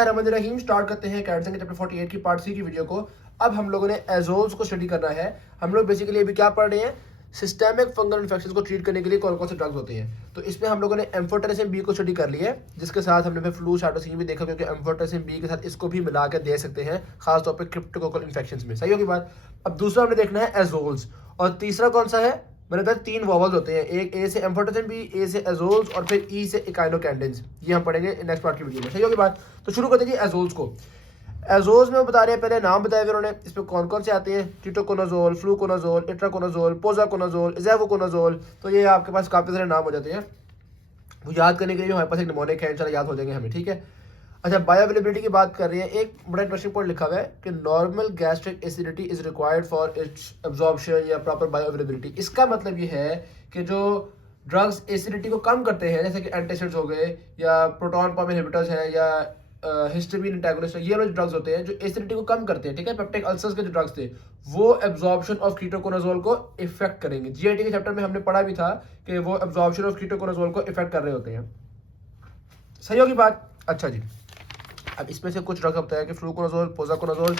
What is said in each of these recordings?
रहीम start करते हैं कैटसन के चैप्टर 48 की पार्ट सी की वीडियो को। अब हम लोगों ने एजोल्स को स्टडी करना है। हम लोग बेसिकली अभी क्या पढ़ रहे हैं, सिस्टेमिक फंगल इन्फेक्शन को ट्रीट करने के लिए कौन कौन से ड्रग्स होते हैं। तो इसमें हम लोगों ने एम्फोटेरेसिन बी को स्टडी कर लिया है, जिसके साथ हमने फिर फ्लू साइटोसिन भी देखा, क्योंकि एम्फोटेरेसिन बी के साथ इसको भी मिला के दे सकते हैं खासतौर पर क्रिप्टोकोकल इन्फेक्शन में। सही होगी बात। अब दूसरा हमने देखना है एजोल्स, और तीसरा कौन सा है, मैंने कहा 3 वॉवल्स होते हैं, एक ए से एम्फोटेरेसिन बी, ए से एजोल्स और फिर ई से इकाइनोकैंडिन्स। ये हम पढ़ेंगे नेक्स्ट पार्ट की वीडियो में। सही होगी बात। तो शुरू करते हैं जी एजोल्स को। एजोल्स में वो बता रहे हैं, पहले नाम बताए हुए उन्होंने, इसमें कौन कौन से आते हैं, कीटोकोनाजोल, फ्लूकोनाजोल, इट्राकोनाजोल, पोजाकोनाजोल, इज़ैवोकोनाजोल। तो ये आपके पास काफ़ी सारे नाम हो जाते हैं, वो याद करने के लिए हमारे पास एक निमोनिक है, इंशाल्लाह याद हो जाएंगे हमें, ठीक है। अच्छा, बायोअवेलेबिलिटी की बात कर रहे हैं। एक बड़ा इंटरेस्टिंग पॉइंट लिखा हुआ है कि normal gastric acidity is required for its absorption या प्रॉपर बायोअवेलेबिलिटी। इसका मतलब ये है कि जो ड्रग्स एसिडिटी को कम करते हैं, जैसे कि एंटासिड्स हो गए या प्रोटॉन पंप इनहिबिटर्स हैं या हिस्टामिन एंटागोनिस्ट, ये वाले ड्रग्स होते हैं जो एसिडिटी को कम करते हैं, ठीक है। पेप्टिक अल्सर्स के जो ड्रग्स थे वो एब्जॉर्प्शन ऑफ कीटोकोनाजोल को इफेक्ट करेंगे। जीआईटी के चैप्टर में हमने पढ़ा भी था कि वो एब्जॉर्प्शन ऑफ कीटोकोनाजोल को इफेक्ट कर रहे होते हैं। सही होगी बात। अच्छा जी, अब इसमें से कुछ ड्रग्स बताया कि फ्लूकोनाजोल, पोजाकोनाजोल,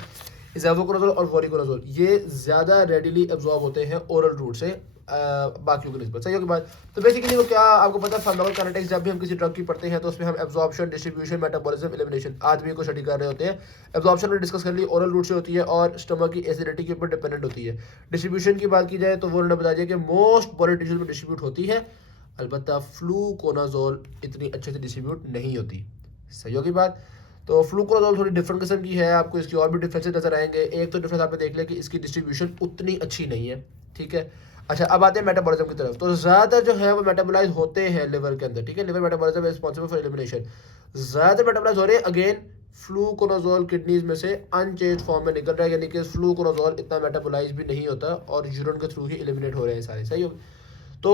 इज़ैवोकोनाजोल और वोरिकोनाजोल, ये ज़्यादा रेडिली एब्जॉर्ब होते हैं ओरल रूट से बाकियों की निस्बत। सही होगी बात। तो बेसिकली वो क्या, आपको पता है फार्माकोकाइनेटिक्स, जब भी हम किसी ड्रग की पढ़ते हैं तो उसमें हम एब्जॉर्प्शन, डिस्ट्रीब्यूशन, मेटाबॉलिज्म, एलिमिनेशन आदमी को स्टडी कर रहे होते हैं। एब्जॉर्प्शन में डिस्कस कर ली, ओरल रूट से होती है और स्टमक की एसिडिटी के ऊपर डिपेंडेंट होती है। डिस्ट्रीब्यूशन की बात की जाए तो वो उन्होंने बता दिया कि मोस्ट बॉडी टिश्यूज में डिस्ट्रीब्यूट होती है, अलबत्ता फ्लूकोनाजोल इतनी अच्छे से डिस्ट्रीब्यूट नहीं होती। सही होगी बात। तो फ्लूकोनाजोल थोड़ी डिफरेंट किस्म की है, आपको इसकी और भी डिफरेंसेस नजर आएंगे। एक तो डिफरेंस आपने देख लिया कि इसकी डिस्ट्रीब्यूशन उतनी अच्छी नहीं है, ठीक है। अच्छा, अब आते हैं मेटाबॉलिज्म की तरफ। तो ज़्यादातर जो है वो मेटाबोलाइज होते हैं लिवर के अंदर, ठीक है। Liver metabolism is responsible for elimination. ज़्यादातर मेटाबोलाइज हो रहे हैं, अगेन फ्लूकोनाजोल किडनीज में से अनचेंज्ड फॉर्म में निकल रहा है, यानी कि फ्लूकोनाजोल इतना मेटाबोलाइज भी नहीं होता और यूरिन के थ्रू ही एलिमिनेट हो रहे हैं सारे। सही हो। तो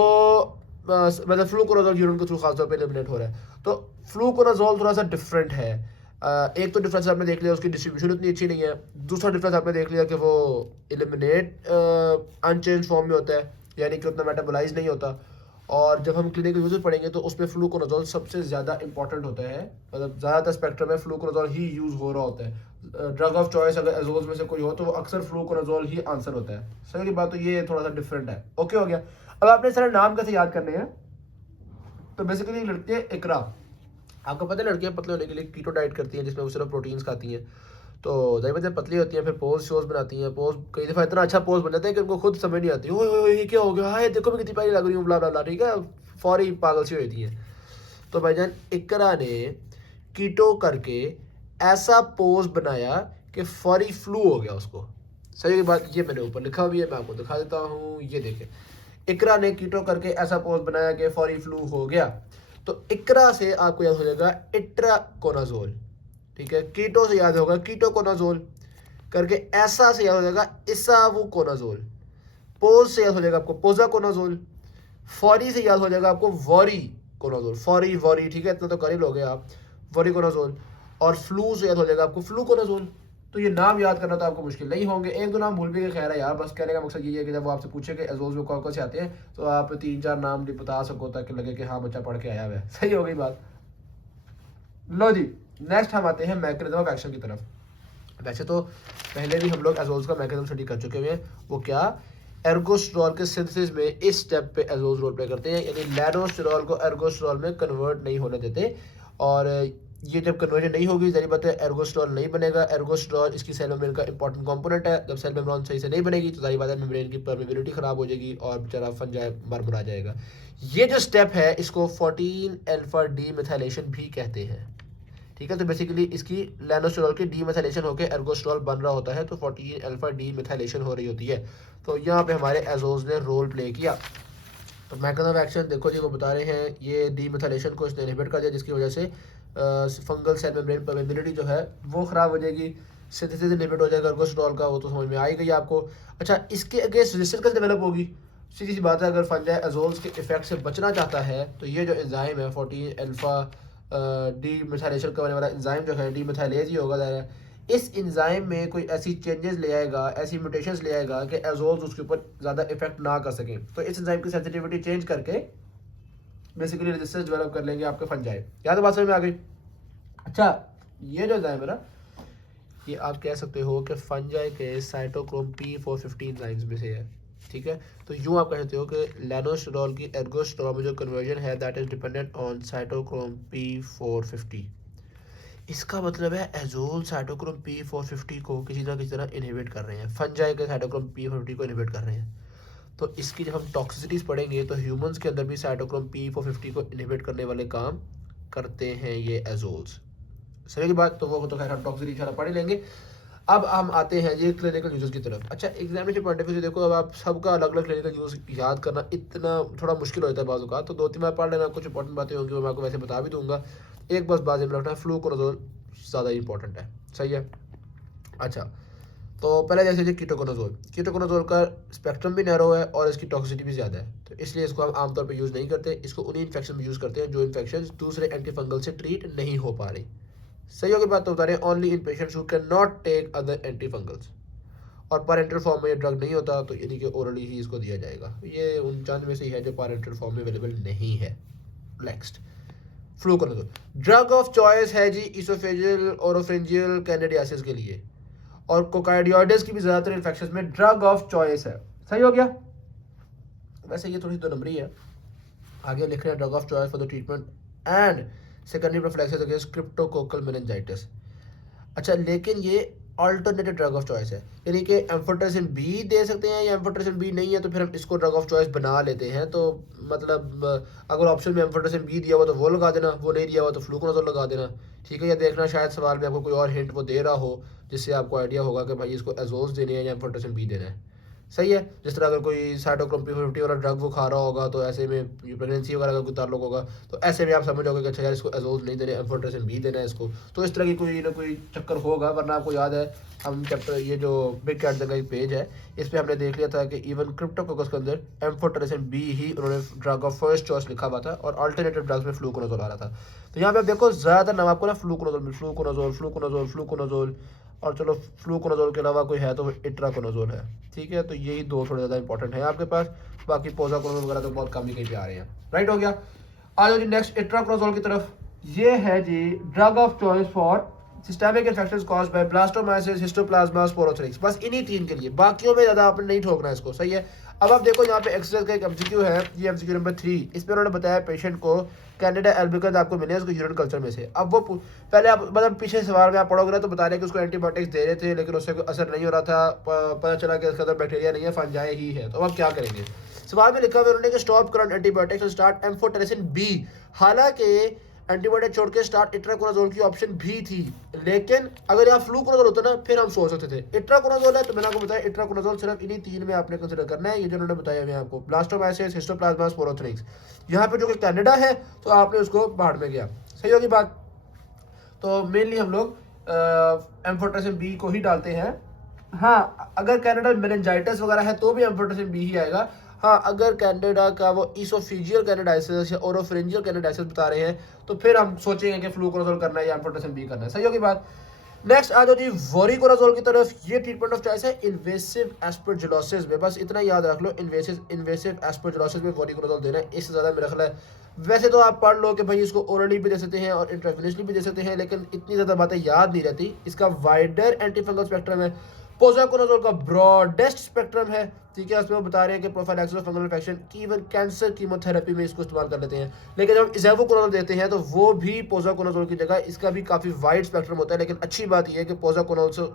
मतलब फ्लूकोनाजोल यूरिन के थ्रू खासतौर पर एलिमिनेट हो रहा है। तो फ्लूकोनाजोल थोड़ा सा डिफरेंट है। एक तो डिफरेंस आपने देख लिया, उसकी डिस्ट्रीब्यूशन उतनी अच्छी नहीं है। दूसरा डिफरेंस आपने देख लिया कि वो एलिमिनेट अनचेंज फॉर्म में होता है, यानी कि उतना मेटाबोलाइज नहीं होता। और जब हम क्लिनिकल यूजेस पढ़ेंगे तो उसमें फ्लूकोनाजोल सबसे ज़्यादा इंपॉर्टेंट होता है, मतलब ज़्यादातर स्पेक्ट्रम में फ्लूकोनाजोल ही यूज़ हो रहा होता है। ड्रग ऑफ चॉइस अगर एजोल्स में से कोई हो तो वो अक्सर फ्लूकोनाजोल ही आंसर होता है। सही की बात। तो ये थोड़ा सा डिफरेंट है। ओके हो गया। अब आपने सारे नाम कैसे याद करने हैं, तो बेसिकली लड़के इकरा, आपको पता है लड़कियां पतले होने के लिए कीटो डाइट करती हैं, जिसमें वो सिर्फ प्रोटीन्स खाती हैं। तो जाहिर बात है पतली होती हैं, फिर पोज शोज बनाती हैं। पोज कई दफ़ा इतना अच्छा पोज बन जाता है कि उनको खुद समझ नहीं आती, ओए ये क्या हो गया, हाय देखो मैं कितनी प्यारी लग रही हूँ, ब्ला ब्ला ब्ला, ठीक है। फौरी पागल सी होती हैं। तो भाईजान इकरा ने कीटो करके ऐसा पोज बनाया कि फौरी फ्लू हो गया उसको। सही बात। ये मैंने ऊपर लिखा भी है, मैं आपको दिखा देता हूँ, ये देखें। इकरा ने कीटो करके ऐसा पोज बनाया कि फौरी फ्लू हो गया। तो इकरा से आपको याद हो जाएगा इट्राकोनाजोल, ठीक है। कीटो से याद होगा कीटोकोनाजोल, करके ऐसा से याद हो जाएगा इसावुकोनाजोल। पोज से याद हो जाएगा आपको पोजाकोनाजोल। फौरी से याद हो जाएगा आपको वॉरीकोनाजोल, फौरी वॉरी, ठीक है, इतना तो कर ही लोगे आप, वॉरीकोनाजोल। और फ्लू से याद हो जाएगा आपको फ्लूकोनाजोल। तो ये नाम याद करना तो आपको मुश्किल नहीं होंगे, एक दो नाम भूल भी गए, खैर है यार। बस कहने का मकसद ये है कि जब वो आपसे पूछे कि एजोल्स में कौन कौन से आते हैं तो आप 3-4 नाम भी बता सको, ताकि लगे कि हाँ बच्चा पढ़ के आया हुआ है। सही हो गई बात। लो जी, नेक्स्ट हम आते हैं मैकेनिज्म ऑफ एक्शन की तरफ। वैसे तो पहले भी हम लोग एजोल्स का मैकेनिज्म स्टडी कर चुके हुए हैं। वो क्या, एर्गोस्टेरॉल के सिंथेसिस में इस स्टेप पे एजोल्स रोल प्ले करते हैं, यानी लैनोस्टेरॉल को एर्गोस्टेरॉल में कन्वर्ट नहीं होने देते। और ये जब कन्वर्जन नहीं होगी, जारी बात है एर्गोस्टेरॉल नहीं बनेगा। एर्गोस्टेरॉल इसकी सेल मेम्ब्रेन का इंपॉर्टेंट कंपोनेंट है। जब सेल मेम्ब्रेन सही से नहीं बनेगी तो जारी बात है मेम्ब्रेन की परमेबिलिटी खराब हो जाएगी और बेचारा फंजाई मर जाएगा। ये जो स्टेप है इसको 14 अल्फा डी मिथाइलेशन भी कहते हैं, ठीक है। तो बेसिकली इसकी लैनोस्टेरॉल की डीमेथाइलेशन होकर एर्गोस्टेरॉल बन रहा होता है, तो 14 अल्फा डी मिथाइलेशन हो रही होती है। तो यहाँ पे हमारे एजोल्स ने रोल प्ले किया। तो मैकेनिज्म ऑफ एक्शन देखो जी, वो बता रहे हैं ये डीमेथाइलेशन को इसने इनहिबिट कर दिया, जिसकी वजह से फंगल सेल मेम्ब्रेन परमेबिलिटी जो है वो खराब हो जाएगी, सिंथेसिस इनहिबिट हो जाएगा एर्गोस्टेरॉल का, वो तो समझ में आ ही गई आपको। अच्छा, इसके अगेंस्ट रेजिस्टेंस कैसे डेवलप होगी, सीधी सी बात है, अगर फंजाई एजोल्स के इफेक्ट से बचना चाहता है तो ये जो एंजाइम है 14 अल्फा डी मिथाइलेशन करने वाला एंजाइम जो है डीमिथाइलेज ही होगा ज़्यादा। इस एंजाइम में कोई ऐसी चेंजेस ले आएगा, ऐसी म्यूटेशंस ले आएगा कि एजोल्स उसके ऊपर ज़्यादा इफेक्ट ना कर सकें। तो इस एंजाइम की सेंसिटिविटी चेंज करके बेसिकली रेजिस्टेंस डेवलप कर लेंगे आपके फंजाई। याद बात समझ में आ गई। अच्छा, ये जो है मेरा, ये आप कह सकते हो कि फंजाई के साइटोक्रोम P450 एंजाइम्स में से है, ठीक है। तो यूँ आप कह सकते हो कि लेनोस्टेरॉल की एर्गोस्टेरॉल में जो कन्वर्जन है that is dependent on cytochrome P450। इसका मतलब है एजोल साइटोक्रोम P450 को किसी ना किसी तरह इनहिबिट कर रहे हैं, फंजाई के साइटोक्रोम P450 को इनहिबिट कर रहे हैं। तो इसकी जब हम टॉक्सिसिटीज पढ़ेंगे तो ह्यूमंस के अंदर भी साइटोक्रोम P450 को इनहिबिट करने वाले काम करते हैं ये एजोल्स। सही की बात, तो वो तो खैर हम टॉक्सिसिटी इंशाल्लाह पढ़ ही लेंगे। अब हम आते हैं ये क्लिनिकल यूजेस की तरफ। अच्छा, एग्जामिनेशन पॉइंट ऑफ व्यू से देखो, अब आप सबका अलग अलग क्लिनिकल यूज याद करना इतना थोड़ा मुश्किल होता है बाजू का, तो 2-3 बार पढ़ लेना, कुछ इंपॉर्टेंट बातें होंगी वो मैं आपको वैसे बता भी दूंगा। एक बस बात में रखना, फ्लूकोनाजोल ज़्यादा इंपॉर्टेंट है, सही है। अच्छा, तो पहले जैसे कीटोकोनाजोल, कीटोकोनाजोल का स्पेक्ट्रम भी नैरो है और इसकी टॉक्सिसिटी भी ज़्यादा है, तो इसलिए इसको हम आमतौर पर यूज़ नहीं करते। इसको उन्हीं इन्फेक्शन में यूज़ करते हैं जो इन्फेक्शन दूसरे एंटीफंगल से ट्रीट नहीं हो पा रही। सही होगी बात, तो बता रहे हैं only in patients who can not take other antifungals, और पेरेंटल फॉर्म में ये ड्रग नहीं होता तो यानी कि ओरली ही इसको दिया जाएगा। ये उन चंद में से ही है जो पेरेंटल फॉर्म में अवेलेबल नहीं है। Next, fluconazole drug of choice है जी इसोफेजियल ओरोफेंजियल कैंडिडियासिस के लिए, और कोकार्डियोइडिस की भी ज़्यादातर इन्फेक्शन में ड्रग ऑफ चॉइस है। सही हो गया। वैसे ये थोड़ी 2 नंबरी है, आगे लिख रहे हैं drug of choice for the treatment and secondary prophylaxis against cryptococcal meningitis. अच्छा, लेकिन ये अल्टरनेटिव ड्रग ऑफ चॉइस है, यानी कि एम्फोटेरेसिन बी दे सकते हैं, या एम्फोटेरेसिन बी नहीं है तो फिर हम इसको ड्रग ऑफ चॉइस बना लेते हैं। तो मतलब अगर ऑप्शन में एम्फोटेरेसिन बी दिया हुआ तो वो लगा देना, वो नहीं दिया हुआ तो फ्लूकोनाजोल लगा देना, ठीक है। या देखना शायद सवाल में आपको कोई और हिंट वो दे रहा हो जिससे आपको आइडिया होगा कि भाई इसको एजोल्स देने हैं या एम्फोटेरेसिन बी देना है। सही है। जिस तरह अगर कोई साइटोक्रोम P450 वाला ड्रग वो खा रहा होगा तो ऐसे में प्रेगनेंसी वगैरह का कोई ताल्लुक होगा तो ऐसे में आप समझोगे कि अच्छा यार इसको एजोल नहीं देने, एम्फोटेरेसिन बी देना है इसको। तो इस तरह की कोई ना कोई चक्कर होगा, वरना आपको याद है हम चैप्टर ये जो बिग कैट का एक पेज है इस पर हमने देख लिया था कि इवन क्रिप्टोकोकस के अंदर एम्फोटेरेसिन बी ही उन्होंने ड्रग ऑफ फर्स्ट चॉइस लिखा हुआ था और अल्टरनेटिव ड्रग्स में फ्लूकोनाजोल आ रहा था। तो यहाँ पे आप देखो ज़्यादातर नाम आपको ना फ्लूकोनाजोल फ्लूकोनाजोल फ्लूकोनाजोल फ्लूकोनाजोल, और चलो फ्लूकोनाजोल के अलावा कोई है तो इट्राकोनाजोल है, ठीक है। तो यही 2 थोड़े ज़्यादा इंपॉर्टेंट है आपके पास, बाकी पोजाकोनाजोल वगैरह तो बहुत कम ही कहीं पे आ रहे हैं। राइट हो गया। आ जाओ जी नेक्स्ट इट्राकोनाजोल की तरफ। ये है जी drug of choice for systemic infections caused by blastomycosis, histoplasma, sporothrix. बस इन्हीं 3 के लिए, बाकियों में ज़्यादा आपने नहीं ठोकना इसको, सही है। अब आप देखो यहाँ पे एक्सरसाइज का एक एमसीक्यू है, ये एमसीक्यू नंबर 3। इसमें उन्होंने बताया पेशेंट को कैंडिडा एल्बिकन्स आपको मिले उसको यूरिन कल्चर में से। अब वो पहले आप मतलब पीछे सवाल में आप पढ़ोगे ना तो बता रहे हैं कि उसको एंटीबायोटिक्स दे रहे थे लेकिन उससे कोई असर नहीं हो रहा था, पता चला कि इसके अंदर बैक्टीरिया नहीं है, फंजाई ही है। तो अब क्या करेंगे? सवाल में लिखा हुआ उन्होंने कि स्टॉप करंट एंटीबायोटिक्स और स्टार्ट एम्फोटेरेसिन बी। हालांकि एंटीबायोटिक छोड़ के स्टार्ट इट्राकोनाजोल की ऑप्शन भी थी, लेकिन अगर यहाँ फ्लूकोनाजोल होता ना फिर हम सोच सकते थे। इट्राकोनाजोल है तो मैंने आपको बताया इट्राकोनाजोल सिर्फ इन्हीं 3 में आपने कंसिडर करना है, ये जो उन्होंने बताया हुआ आपको, ब्लास्टोमाइसिस, हिस्टोप्लाज्मा, स्पोरोथोरिक्स। यहाँ पे जो कि कैनेडा है तो आपने उसको बाहर में गया। सही होगी बात। तो मेनली हम लोग एम्फोटेरेसिन बी को ही डालते हैं। हाँ, अगर कैनेडा मेनिंजाइटिस वगैरह है तो भी एम्फोटेरेसिन बी ही आएगा। हाँ, अगर कैनेडा का वो इसोफेजियल कैंडिडाइसिस या ओरोफेरिंजियल कैंडिडाइसिस बता रहे हैं तो फिर हम सोचेंगे कि फ्लूकोनाजोल करना है या एम्फोटेरेसिन बी करना है। सही होगी बात। नेक्स्ट आ जाओ जी वोरिकोनाजोल की तरफ। ये ट्रीटमेंट ऑफ चॉइस है इन्वेसिव एस्परजिलोसिस में, बस इतना याद रख लो, इन्वेसिव एस्परजिलोसिस में वोरिकोनाजोल देना है। इससे ज़्यादा मेरा ख्याल है वैसे तो आप पढ़ लो कि भाई इसको ओरली भी दे सकते हैं और इंट्रावेनसली भी दे सकते हैं, लेकिन इतनी ज़्यादा बातें याद नहीं रहती। इसका वाइडर एंटीफंगल स्पेक्ट्रम है, पोजाकोनाजोल का ब्रॉडेस्ट स्पेक्ट्रम है, ठीक है। उसमें वो बता रहे हैं कि प्रोफाइलैक्सिस ऑफ फंगल इन्फेक्शन की इवन कैंसर कीमोथेरेपी में इसको इस्तेमाल कर लेते हैं। लेकिन जब इज़ेवोकोनाजोल देते हैं तो वो भी पोजाकोनाजोल की जगह, इसका भी काफ़ी वाइड स्पेक्ट्रम होता है। लेकिन अच्छी बात यह है कि पोजाकोनाजोल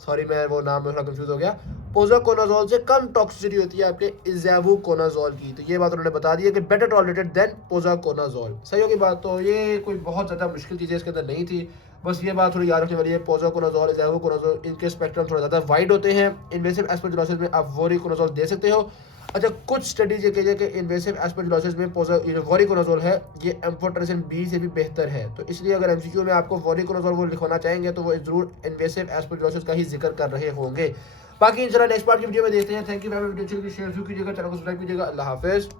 सॉरी मैं वो नाम में थोड़ा कंफ्यूज हो गया, पोजाकोनाजोल से कम टॉक्सिसिटी होती है आपके इज़ेवोकोनाजोल की। तो ये बात उन्होंने बता दी है कि बेटर टॉलरेटेड देन पोजाकोनाजोल। सही होगी बात। तो ये कोई बहुत ज़्यादा मुश्किल चीज़ें इसके अंदर नहीं थी, बस ये बात थोड़ी याद रखने वाली है। पोजाकोनाजोल, इज़ेवोकोनाजोल, इनके स्पेक्ट्रम थोड़ा ज़्यादा वाइड होते हैं। इन्वेसिव एस्परजिलोसिस में आप वोरिकोनाजोल दे सकते हो। अच्छा, कुछ स्टडीज ये कहिए कि इन्वेसिव एस्परजिलोसिस में वोरिकोनाजोल है ये एम्फोटेरेसिन बी से भी बेहतर है। तो इसलिए अगर एमसीक्यू में आपको वोरिकोनाजोल वो लिखवाना चाहेंगे तो वो जरूर इन्वेसिव एस्परजिलोसिस का ही जिक्र कर रहे होंगे। बाकी इंशाल्लाह नेक्स्ट पार्ट की वीडियो में देखते हैं। Thank you. वीडियो अच्छी लगी शेयर कीजिएगा, चैनल को सब्सक्राइब कीजिएगा। अल्लाह हाफिज़।